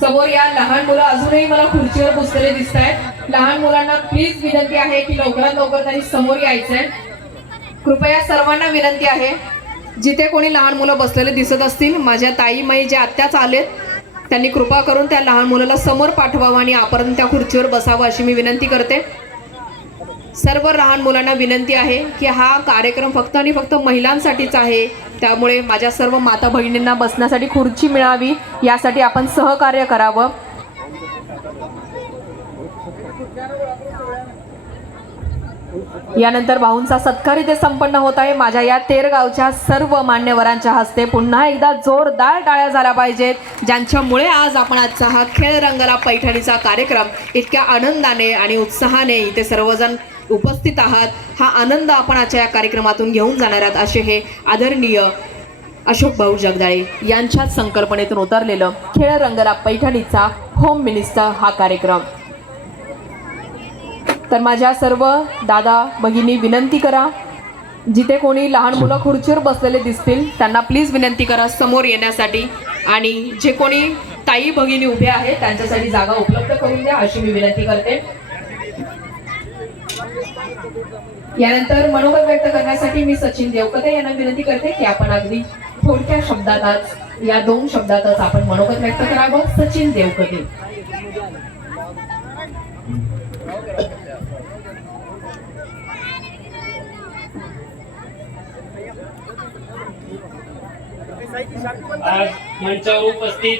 समोर या लहान मुलं अजूनही मला खुर्चीवर बसलेले दिसत आहेत लहान मुलांना प्लीज विनंती आहे की लवकरात लवकर त्यांनी समोर यायचंय. कृपया सर्वांना विनंती आहे जिथे कोणी लहान मुलं बसलेले दिसत असतील माझ्या ताई माई जे आत्ताच आलेत त्यांनी कृपा करून त्या लहान मुलाला समोर पाठवावं आणि आपण त्या खुर्चीवर बसावं अशी मी विनंती करते. सर्व लहान मुलांना विनंती आहे की हा कार्यक्रम फक्त आणि फक्त महिलांसाठीच आहे. त्यामुळे माझ्या सर्व माता बहिणींना बसण्यासाठी खुर्ची मिळावी यासाठी आपण सहकार्य करावं. यानंतर भाऊंचा सत्कार इथे संपन्न होत आहे. माझ्या या तेरगावच्या सर्व मान्यवरांच्या हस्ते पुन्हा एकदा जोरदार टाळ्या झाल्या पाहिजेत ज्यांच्यामुळे आज आपण आजचा हा खेळ रंगला पैठणीचा कार्यक्रम. इतक्या आनंदाने आणि उत्साहाने इथे सर्वजण उपस्थित आहात. हा आनंद आपण आजच्या या कार्यक्रमातून घेऊन जाणार आहात असे हे आदरणीय अशोक भाऊ जगदाळे यांच्याच संकल्पनेतून उतरलेलं खेळ रंगला पैठणीचा होम मिनिस्टर हा कार्यक्रम. तर माझ्या सर्व दादा भगिनी विनंती करा. जिथे कोणी लहान मुलं खुर्चीवर बसलेले दिसतील त्यांना प्लीज विनंती करा समोर येण्यासाठी. आणि जे कोणी ताई भगिनी उभे आहेत त्यांच्यासाठी जागा उपलब्ध करून द्या अशी मी विनंती करते. यानंतर मनोगत व्यक्त करण्यासाठी मी सचिन देवकते यांना विनंती करते की आपण अगदी थोडक्या शब्दातच या दोन शब्दातच आपण मनोगत व्यक्त करावं. सचिन देवकते. आज मंचावर उपस्थित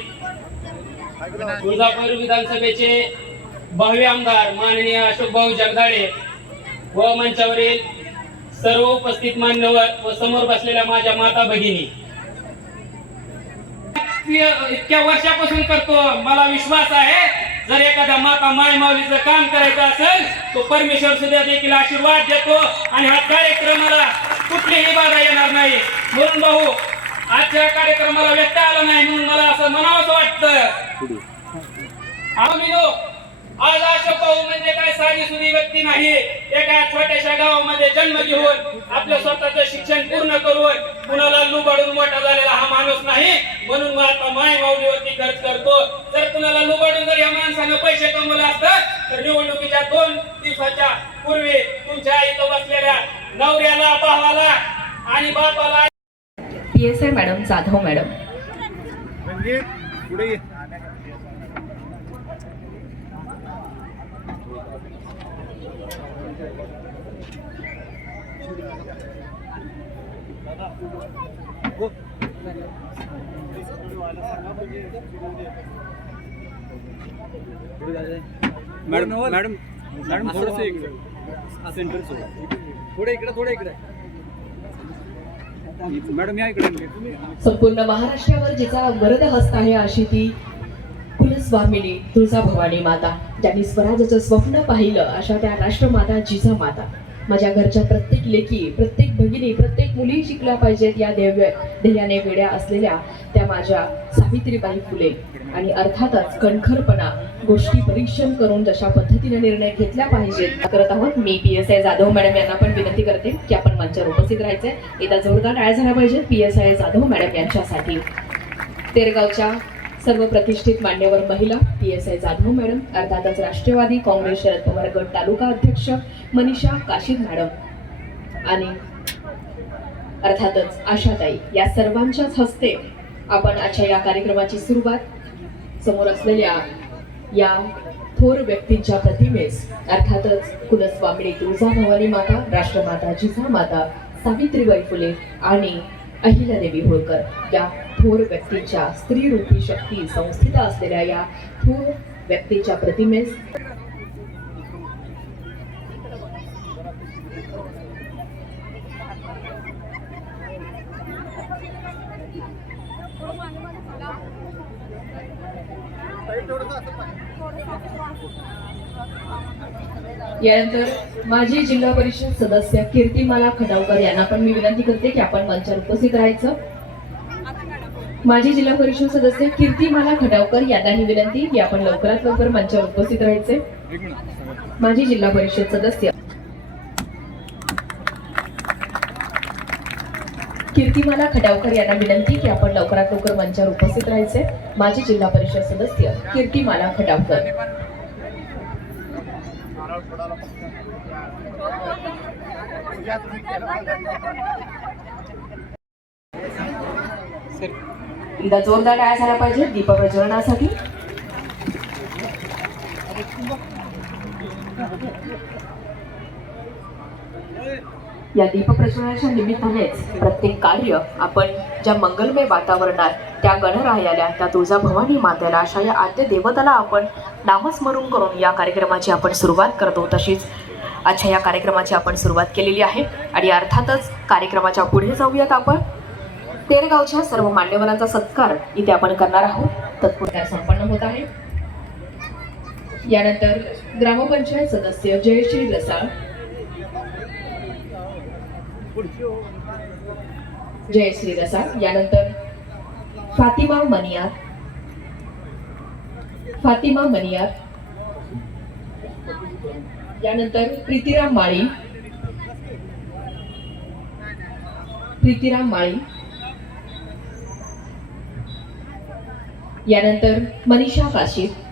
तुळजापूर विधानसभेचे भव्य आमदार माननीय अशोक भाऊ जगदाळे व मंचावरील सर्व उपस्थित मान्यवर व समोर बसलेल्या माझ्या माता भगिनी. इतक्या वर्षापासून करतो मला विश्वास आहे जर एखाद्या माता माय माऊलीचं काम करायचं असेल तो परमेश्वर सुद्धा देखील आशीर्वाद देतो आणि हा कार्यक्रमाला कुठलीही बाधा येणार नाही. म्हणून भाऊ आजच्या कार्यक्रमाला व्यक्त आला नाही म्हणून मला असं म्हणावंसं वाटतं. आम्ही आज अशोक भाऊ म्हणजे काय साधी सुधी व्यक्ती नाही. एका छोट्याशा गावामध्ये जन्म घेऊन आपलं स्वतःचं शिक्षण पूर्ण करून कुणाला लुबाडून मोठा झालेला हा माणूस नाही. म्हणून मग आता माय माऊलीवरती खर्च करतो. जर कुणाला लुबाडून जर या माणसानं पैसे कमवले असतात तर निवडणुकीच्या दोन दिवसाच्या पूर्वी तुमच्या इथं बसलेल्या नवऱ्याला भावाला आणि बापाला P S I madam Jadhav madam. म्हणजे पुढे ये. हो. मॅडम मॅडम मॅडम थोडस इकडे. सेंटर थोडं इकडे थोडं इकडे. मॅडम या इकडे. संपूर्ण महाराष्ट्रावर जिचा वरद हस्त आहे अशी ती कुलस्वामिनी तुळजाभवानी माता. ज्यांनी स्वराज्याचं स्वप्न पाहिलं अशा त्या राष्ट्रमाता जिजा माता. माझ्या घरच्या प्रत्येक लेखी प्रत्येक भगिनी प्रत्येक मुली शिकल्या पाहिजेत या ध्येय ध्येयाने वेड्या असलेल्या त्या माझ्या सावित्रीबाई फुले. आणि अर्थातच कणखरपणा गोष्टी परीक्षण करून जशा पद्धतीने निर्णय घेतल्या पाहिजेत. करत आहोत मी P S I Jadhav madam यांना पण विनंती करते की आपण मंचावर उपस्थित राहायचंय एकदा जोरदार टाळ्या झाल्या पाहिजे P S I Jadhav madam यांच्यासाठी. तेरगावच्या सर्व प्रतिष्ठित मान्यवर महिला P S I Jadhav madam अर्थातच राष्ट्रवादी काँग्रेस शरद पवार गट तालुका अध्यक्ष मनीषा काशीद मॅडम. आणि अर्थातच आशाताई या सर्वांच्याच हस्ते आपण आजच्या या कार्यक्रमाची सुरुवात समोर असलेल्या या थोर व्यक्तींच्या प्रतिमेस अर्थातच कुलस्वामिनी तुळजाभवानी माता राष्ट्रमाता जिजामाता सावित्रीबाई फुले आणि अहिल्यादेवी होळकर या थोर व्यक्तीच्या स्त्रीरूपी शक्ती संस्थित असलेल्या या थोर व्यक्तीच्या प्रतिमेस यानंतर माजी जिल्हा परिषद सदस्य कीर्तिमाला खडावकर यांना पण मी विनंती करते की आपण मंचावर उपस्थित राहायचं. माजी जिल्हा परिषद सदस्य कीर्तिमाला खडावकर यांनाही विनंती की आपण लवकरात लवकर मंचावर उपस्थित राहायचे. माजी जिल्हा परिषद सदस्य कीर्तिमाला खटावकर यांना विनंती की आपण लवकरात लवकर मंचावर उपस्थित राहायचे. माजी जिल्हा परिषद सदस्य कीर्तिमाला खटावकर एकदा जोरदार काय झाला पाहिजे? दीप प्रज्वलनासाठी. या दीप प्रज्वलनाच्या निमित्तानेच प्रत्येक कार्य आपण ज्या मंगलमय वातावरणात त्या गणरायाला त्या तुळजा भवानी मातेला अशा या आद्य देवताला आपण नामस्मरण करून या कार्यक्रमाची आपण सुरुवात करतो तशीच. अच्छा या कार्यक्रमाची आपण सुरुवात केलेली आहे आणि अर्थातच कार्यक्रमाच्या पुढे जाऊयात आपण. तेरगावच्या सर्व मान्यवरांचा सत्कार इथे आपण करणार आहोत. तत्पुरता संपन्न होत आहे. यानंतर ग्रामपंचायत सदस्य जयश्री रसाळ. जयश्री रसाळ यानंतर फातिमा मनियार. फातिमा मनियार. यानंतर प्रीतिराम माळी. प्रीतिराम माळी. यानंतर मनीषा काशीद.